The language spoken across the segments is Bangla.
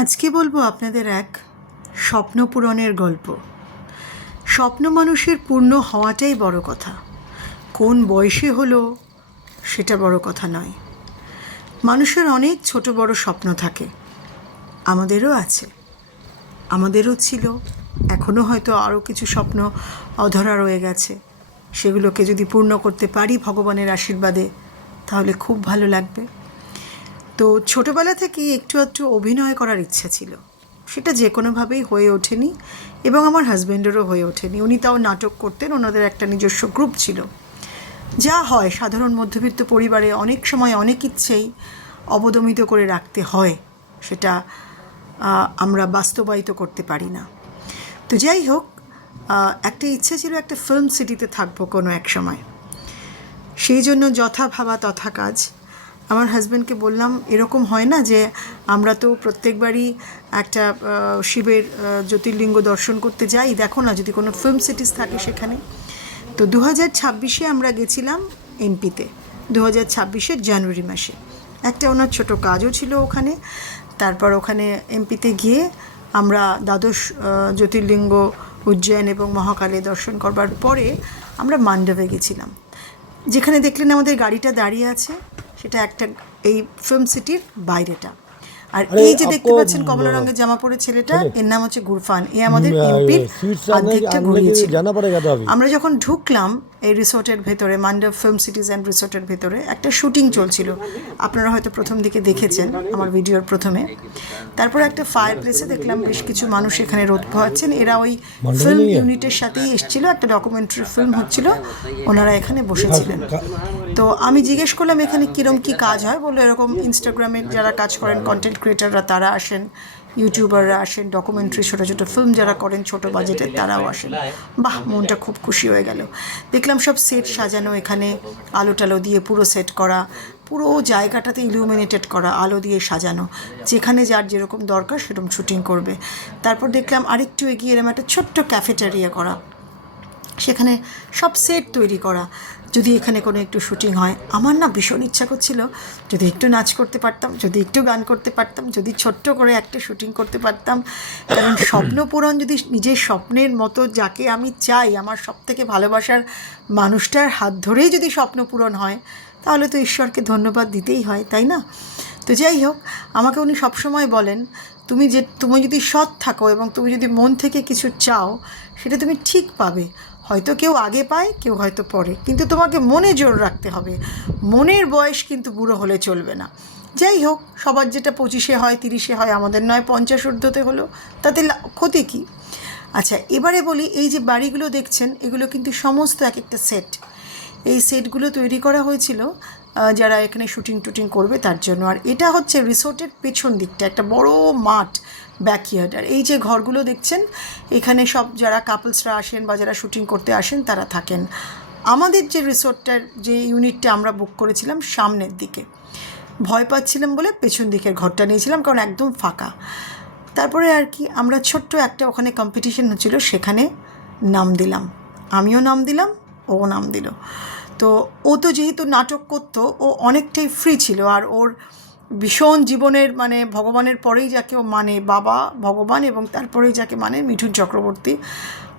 আজকে বলবো আপনাদের এক স্বপ্ন পূরণের গল্প। স্বপ্ন মানুষের পূর্ণ হওয়াটাই বড় কথা, কোন বয়সে হলো সেটা বড় কথা নয়। মানুষের অনেক ছোট বড় স্বপ্ন থাকে, আমাদেরও আছে, আমাদেরও ছিল, এখনও হয়তো আরও কিছু স্বপ্ন অধরা রয়ে গেছে। সেগুলোকে যদি পূর্ণ করতে পারি ভগবানের আশীর্বাদে তাহলে খুব ভালো লাগবে। তো ছোটোবেলা থেকেই একটু একটু অভিনয় করার ইচ্ছা ছিল, সেটা যে কোনোভাবেই হয়ে ওঠেনি এবং আমার হাজব্যান্ডেরও হয়ে ওঠেনি। উনি তাও নাটক করতেন, ওনাদের একটা নিজস্ব গ্রুপ ছিল। যা হয় সাধারণ মধ্যবিত্ত পরিবারে অনেক সময় অনেক ইচ্ছেই অবদমিত করে রাখতে হয়, সেটা আমরা বাস্তবায়িত করতে পারি না। তো যাই হোক, একটা ইচ্ছে ছিল একটা ফিল্ম সিটিতে থাকবো কোনো এক সময়। সেই জন্য যথা ভাবা তথা কাজ। আমার হাজব্যান্ডকে বললাম, এরকম হয় না যে আমরা তো প্রত্যেকবারই একটা শিবের জ্যোতির্লিঙ্গ দর্শন করতে যাই, দেখো না যদি কোনো ফিল্ম সিটিস থাকে সেখানে। তো 2026-এ আমরা গেছিলাম এমপিতে, 2026-এর জানুয়ারি মাসে। একটা ওনার ছোটো কাজও ছিল ওখানে। তারপর ওখানে এমপিতে গিয়ে আমরা দ্বাদশ জ্যোতির্লিঙ্গ উজ্জয়ন এবং মহাকালে দর্শন করবার পরে আমরা মান্ডবে গেছিলাম। যেখানে দেখলেন আমাদের গাড়িটা দাঁড়িয়ে আছে, সেটা একটা এই ফিল্ম সিটির বাইরেটা। আর এই যে দেখতে পাচ্ছেন কমলা রঙের জামা পরে ছেলেটা, এর নাম হচ্ছে গুরফান। এ আমাদের এমপির অর্ধেকটা ঘুরিয়েছিল। আমরা যখন ঢুকলাম এই রিসোর্টের ভেতরে, মান্ডব ফিল্ম সিটিজ অ্যান্ড রিসোর্টের ভেতরে একটা শুটিং চলছিল। আপনারা হয়তো প্রথম দিকে দেখেছেন আমার ভিডিওর প্রথমে। তারপর একটা ফায়ার প্লেসে দেখলাম বেশ কিছু মানুষ এখানে রোদ পোহাচ্ছেন। এরা ওই ফিল্ম ইউনিটের সাথেই এসেছিল, একটা ডকুমেন্টারি ফিল্ম হচ্ছিল, ওনারা এখানে বসেছিলেন। তো আমি জিজ্ঞেস করলাম এখানে কীরকম কী কাজ হয়। বললো এরকম ইনস্টাগ্রামে যারা কাজ করেন, কন্টেন্ট ক্রিয়েটাররা তারা আসেন, ইউটিউবাররা আসেন, ডকুমেন্টারি ছোটো ছোটো ফিল্ম যারা করেন ছোটো বাজেটের তারাও আসেন। বাহ, মনটা খুব খুশি হয়ে গেল। দেখলাম সব সেট সাজানো, এখানে আলো টালো দিয়ে পুরো সেট করা, পুরো জায়গাটাতে ইলুমিনেটেড করা, আলো দিয়ে সাজানো, যেখানে যার যেরকম দরকার সেরকম শুটিং করবে। তারপর দেখলাম আরেকটু এগিয়ে এরকম একটা ছোট্ট ক্যাফেটেরিয়া করা, সেখানে সব সেট তৈরি করা, যদি এখানে কোনো একটু শুটিং হয়। আমার না ভীষণ ইচ্ছা করছিল যদি একটু নাচ করতে পারতাম, যদি একটু গান করতে পারতাম, যদি ছোট্ট করে একটা শুটিং করতে পারতাম। কারণ স্বপ্ন পূরণ যদি নিজের স্বপ্নের মতো, যাকে আমি চাই, আমার সবথেকে ভালোবাসার মানুষটার হাত ধরেই যদি স্বপ্ন পূরণ হয়, তাহলে তো ঈশ্বরকে ধন্যবাদ দিতেই হয়, তাই না? তো যাই হোক, আমাকে উনি সবসময় বলেন, তুমি যদি সৎ থাকো এবং তুমি যদি মন থেকে কিছু চাও, সেটা তুমি ঠিক পাবে। হয়তো কেউ আগে পায়, কেউ হয়তো পরে, কিন্তু তোমাকে মনে জোর রাখতে হবে। মনের বয়স কিন্তু বুড়ো হলে চলবে না। যাই হোক, সবার যেটা 25-এ হয়, 30-এ হয়, আমাদের নয় 50 ঊর্ধ্বতে হলো, তাতে ক্ষতি কী? আচ্ছা, এবারে বলি, এই যে বাড়িগুলো দেখছেন এগুলো কিন্তু সমস্ত এক একটা সেট। এই সেটগুলো তৈরি করা হয়েছিল যারা এখানে শুটিং টুটিং করবে তার জন্য। আর এটা হচ্ছে রিসোর্টের পেছন দিকটা, একটা বড় মাঠ, ব্যাকইয়ার্ড। আর এই যে ঘরগুলো দেখছেন, এখানে সব যারা কাপলসরা আসেন বা যারা শুটিং করতে আসেন তারা থাকেন। আমাদের যে রিসোর্টটার যে ইউনিটটা আমরা বুক করেছিলাম সামনের দিকে, ভয় পাচ্ছিলাম বলে পেছন দিকের ঘরটা নিয়েছিলাম, কারণ একদম ফাঁকা। তারপরে আর কি, আমরা ছোট্ট একটা ওখানে কম্পিটিশন হচ্ছিল, সেখানে নাম দিলাম, আমিও নাম দিলাম, ও নাম দিল। তো ও তো যেহেতু নাটক করতো, ও অনেকটাই ফ্রি ছিল। আর ওর ভীষণ জীবনের মানে ভগবানের পরেই যাকে ও মানে, বাবা ভগবান, এবং তারপরেই যাকে মানে মিঠুন চক্রবর্তী,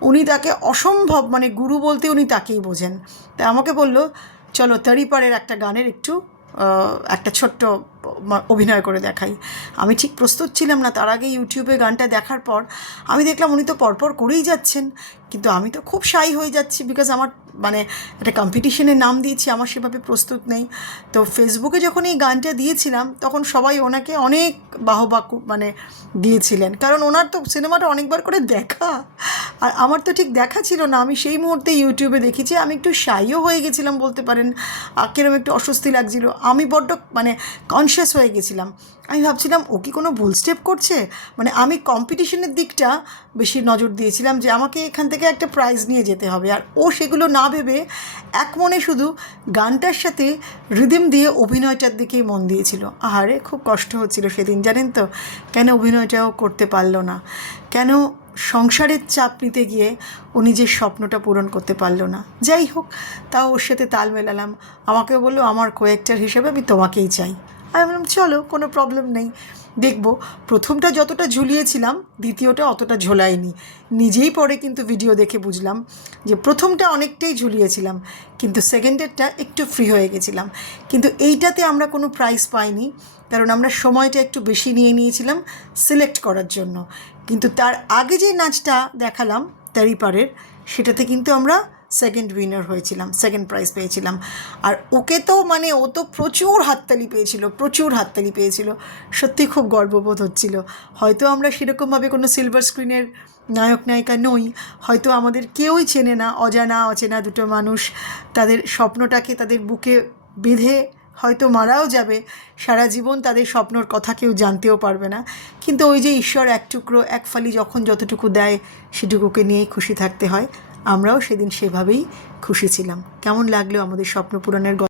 উনি তাকে অসম্ভব মানে গুরু বলতে উনি তাকেই বোঝেন। তাই আমাকে বলল, চলো তরিপারের একটা গানের একটু একটা ছোট্ট অভিনয় করে দেখাই। আমি ঠিক প্রস্তুত ছিলাম না। তার আগে ইউটিউবে গানটা দেখার পর আমি দেখলাম উনি তো পরপর করেই যাচ্ছেন, কিন্তু আমি তো খুব শাই হয়ে যাচ্ছি, বিকজ আমার মানে একটা কম্পিটিশনের নাম দিয়েছি, আমার সেভাবে প্রস্তুত নেই। তো ফেসবুকে যখন এই গানটা দিয়েছিলাম তখন সবাই ওনাকে অনেক বাহবা মানে দিয়েছিলেন, কারণ ওনার তো সিনেমাটা অনেকবার করে দেখা, আর আমার তো ঠিক দেখা ছিল না। আমি সেই মুহূর্তে ইউটিউবে দেখেছি, আমি একটু শাইও হয়ে গেছিলাম বলতে পারেন, কিরকম একটু অস্বস্তি লাগছিল, আমি বড্ড মানে কনসিয়াস হয়ে গেছিলাম। আমি ভাবছিলাম ও কি কোনো ভুল স্টেপ করছে, মানে আমি কম্পিটিশনের দিকটা বেশি নজর দিয়েছিলাম যে আমাকে এখান থেকে একটা প্রাইজ নিয়ে যেতে হবে। আর ও সেগুলো না ভেবে এক মনে শুধু গানটার সাথে রিদিম দিয়ে অভিনয়টার দিকেই মন দিয়েছিল। আহারে, খুব কষ্ট হচ্ছিল সেদিন, জানেন তো, কেন অভিনয়টাও করতে পারলো না, কেন সংসারের চাপ নিতে গিয়ে ও নিজের স্বপ্নটা পূরণ করতে পারলো না। যাই হোক, তাও ওর সাথে তাল মেলালাম। আমাকে বললো আমার কো অ্যাক্টর হিসেবে আমি তোমাকেই চাই। আমি বললাম চলো, কোনো প্রবলেম নেই। দেখব প্রথমটা যতটা ঝুলিয়েছিলাম দ্বিতীয়টা অতটা ঝোলাইনি। নিজেই পরে কিন্তু ভিডিও দেখে বুঝলাম যে প্রথমটা অনেকটাই ঝুলিয়েছিলাম, কিন্তু সেকেন্ডেরটা একটু ফ্রি হয়ে গেছিলাম। কিন্তু এইটাতে আমরা কোনো প্রাইজ পাইনি, কারণ আমরা সময়টা একটু বেশি নিয়ে নিয়েছিলাম সিলেক্ট করার জন্য। কিন্তু তার আগে যে নাচটা দেখালাম তেরিপারের, সেটাতে কিন্তু আমরা সেকেন্ড উইনার হয়েছিলাম, সেকেন্ড প্রাইজ পেয়েছিলাম। আর ওকে তো মানে ও তো প্রচুর হাততালি পেয়েছিল, প্রচুর হাততালি পেয়েছিল। সত্যি খুব গর্ববোধ হচ্ছিল। হয়তো আমরা সেরকমভাবে কোনো সিলভার স্ক্রিনের নায়ক নায়িকা নই, হয়তো আমাদের কেউই চেনে না, অজানা অচেনা দুটো মানুষ তাদের স্বপ্নটাকে তাদের বুকে বেঁধে হয়তো মারাও যাবে, সারা জীবন তাদের স্বপ্নর কথা কেউ জানতেও পারবে না। কিন্তু ওই যে ঈশ্বর এক টুকরো এক ফালি যখন যতটুকু দেয় সেটুকুকে নিয়েই খুশি থাকতে হয়। আমরাও সেদিন সেভাবেই খুশি ছিলাম। কেমন লাগলো আমাদের স্বপ্ন পূরণের